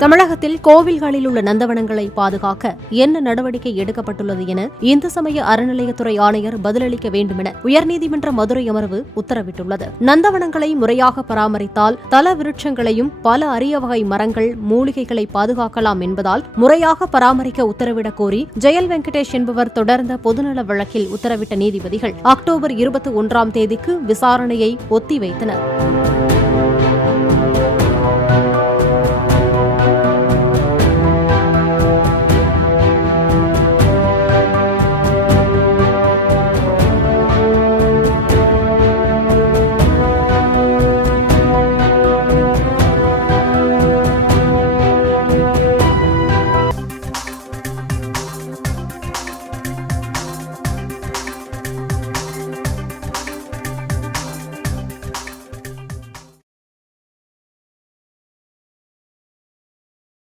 தமிழகத்தில் கோவில்களில் உள்ள நந்தவனங்களை பாதுகாக்க என்ன நடவடிக்கை எடுக்கப்பட்டுள்ளது என இந்து சமய அறநிலையத்துறை ஆணையர் பதிலளிக்க வேண்டுமென உயர்நீதிமன்ற மதுரை அமர்வு உத்தரவிட்டுள்ளது. நந்தவனங்களை முறையாக பராமரித்தால் தல விருட்சங்களையும் பல அரிய வகை மரங்கள் மூலிகைகளை பாதுகாக்கலாம் என்பதால் முறையாக பராமரிக்க உத்தரவிடக் கோரி ஜெயல் வெங்கடேஷ் என்பவர் தொடர்ந்த பொதுநல வழக்கில் உத்தரவிட்ட நீதிபதிகள் அக்டோபர் 21ஆம் தேதிக்கு விசாரணையை ஒத்திவைத்தனர்.